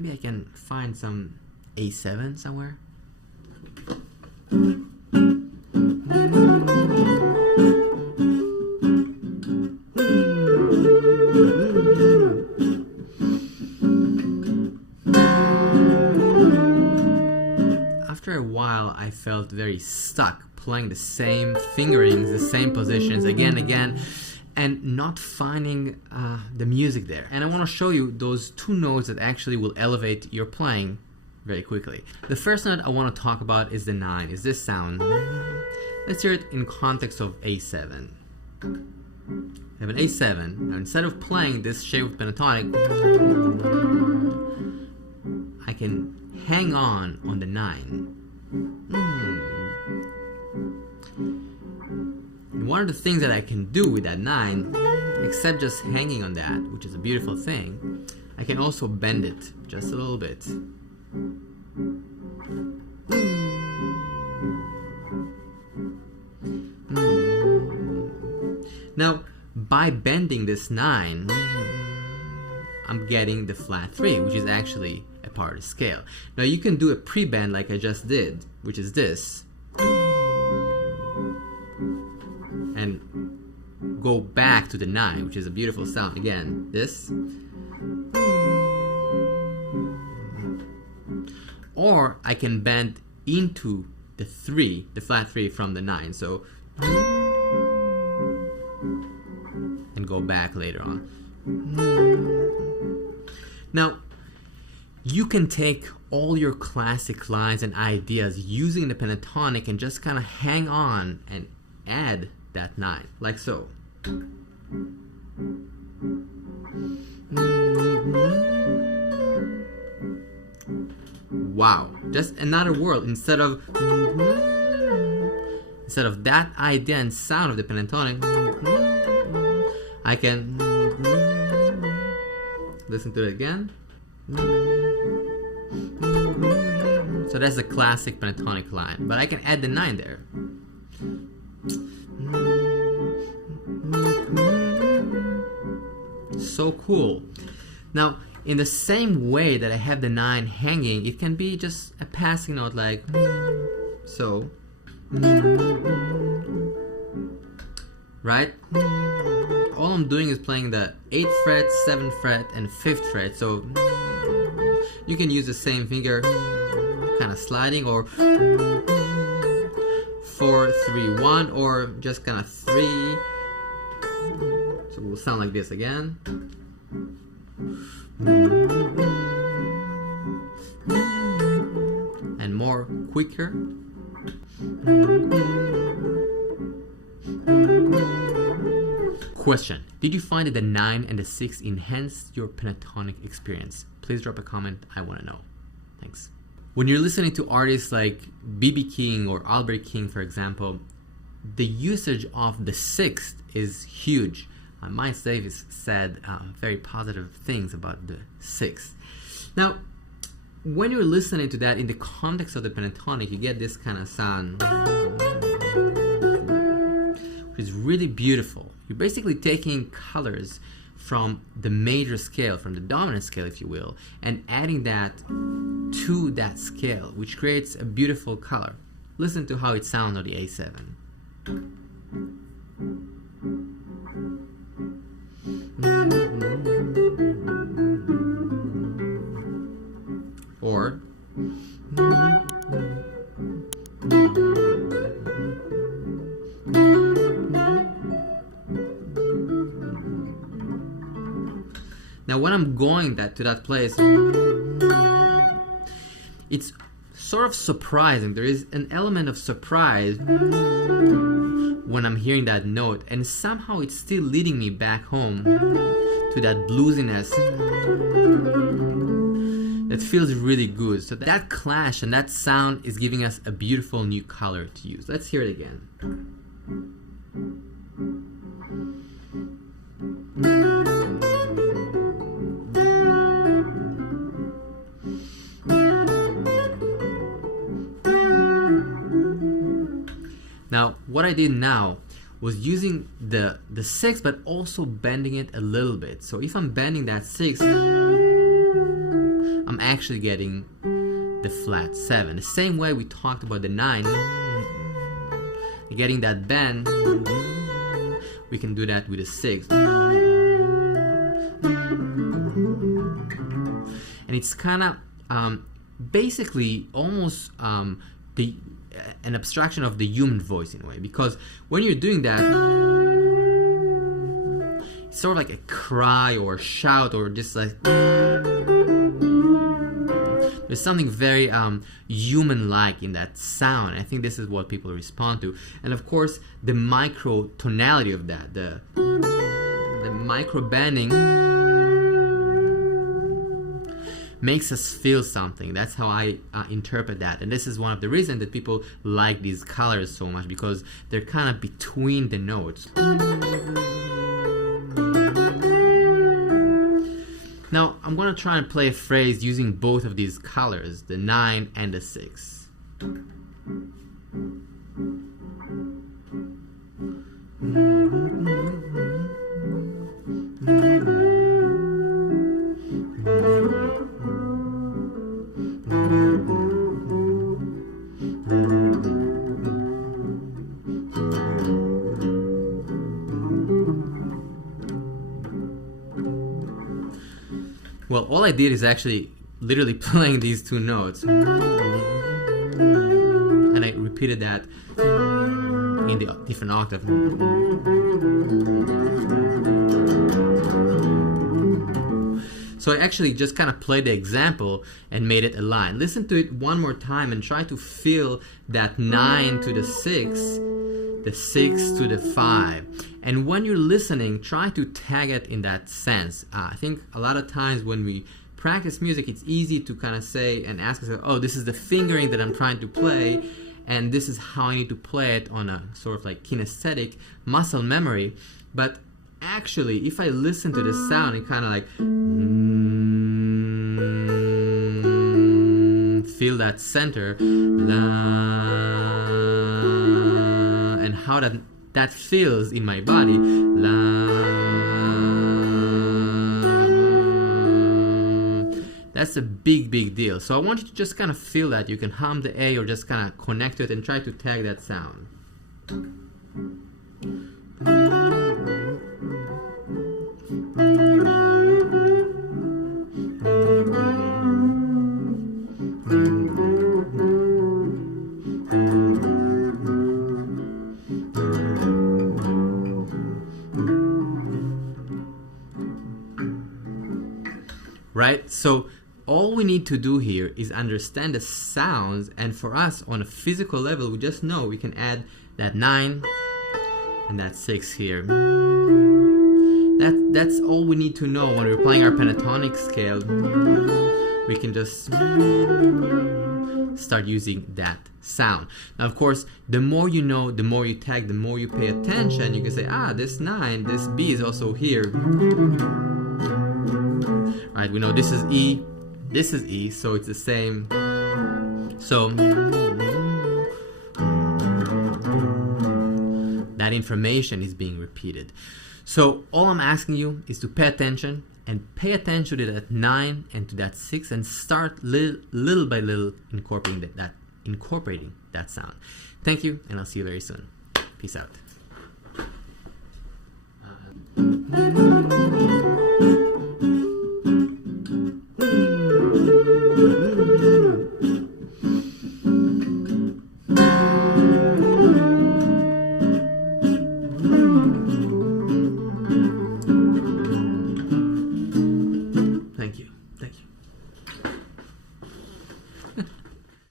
maybe I can find some A7 somewhere. After a while, I felt very stuck playing the same fingerings, the same positions again and again, and not finding the music there. And I want to show you those two notes that actually will elevate your playing very quickly. The first note I want to talk about is the 9, is this sound. Let's hear it in context of A7. I have an A7. Now instead of playing this shape of pentatonic, I can hang on the 9. And one of the things that I can do with that 9, except just hanging on that, which is a beautiful thing, I can also bend it just a little bit. Now, by bending this 9, I'm getting the flat 3, which is actually a part of the scale. Now you can do a pre-bend like I just did, which is this, and go back to the 9, which is a beautiful sound. Again, this. Or I can bend into the 3, the flat 3 from the 9. So, and go back later on. Now, you can take all your classic lines and ideas using the pentatonic and just kind of hang on and add that 9, like so. Wow, just another world. Instead of that idea and sound of the pentatonic, I can listen to it again. So that's the classic pentatonic line, but I can add the 9 there. So cool. Now, in the same way that I have the 9 hanging, it can be just a passing note like so. Right? All I'm doing is playing the 8th fret, 7th fret, and 5th fret. So you can use the same finger, kind of sliding, or 4, 3, 1, or just kind of 3. So it will sound like this again. And more quicker. Question: did you find that the 9 and the 6 enhanced your pentatonic experience? Please drop a comment, I want to know. Thanks. When you're listening to artists like B.B. King or Albert King, for example, the usage of the 6th is huge. Miles Davis said very positive things about the 6th. Now, when you're listening to that in the context of the pentatonic, you get this kind of sound, which is really beautiful. You're basically taking colors from the major scale, from the dominant scale, if you will, and adding that to that scale, which creates a beautiful color. Listen to how it sounds on the A7. Or now when I'm going to that place, it's sort of surprising. There is an element of surprise when I'm hearing that note, and somehow it's still leading me back home to that bluesiness that feels really good. So that clash and that sound is giving us a beautiful new color to use. Let's hear it again. Now, what I did now was using the 6, but also bending it a little bit. So if I'm bending that 6, I'm I'm actually getting the flat 7. The same way we talked about the 9, getting that bend, we can do that with a 6. And it's kind of basically almost an abstraction of the human voice in a way, because when you're doing that, it's sort of like a cry or a shout, or just like there's something very human-like in that sound. I think this is what people respond to. And of course, the micro tonality of that, the micro bending, makes us feel something. That's how I interpret that. And this is one of the reasons that people like these colors so much, because they're kind of between the notes. Now, I'm going to try and play a phrase using both of these colors, the 9 and the 6. Well, all I did is actually literally playing these two notes, and I repeated that in the different octave. So I actually just kind of played the example and made it a line. Listen to it one more time and try to feel that 9 to the 6, the 6 to the 5. And when you're listening, try to tag it in that sense. I think a lot of times when we practice music, it's easy to kind of say and ask yourself, oh, this is the fingering that I'm trying to play, and this is how I need to play it on a sort of like kinesthetic muscle memory. But actually, if I listen to the sound, it kind of like feel that center, and how that feels in my body. That's a big deal. So I want you to just kind of feel that. You can hum the A or just kind of connect to it and try to tag that sound. Right? So all we need to do here is understand the sounds, and for us on a physical level, we just know we can add that 9 and that 6 here. That's all we need to know when we're playing our pentatonic scale. We can just start using that sound. Now, of course, the more you know, the more you tag, the more you pay attention, you can say, this 9, this B is also here. Right, we know this is E, this is E, so it's the same. So that information is being repeated. So all I'm asking you is to pay attention, and pay attention to that 9 and to that 6, and start little by little incorporating that sound. Thank you, and I'll see you very soon. Peace out.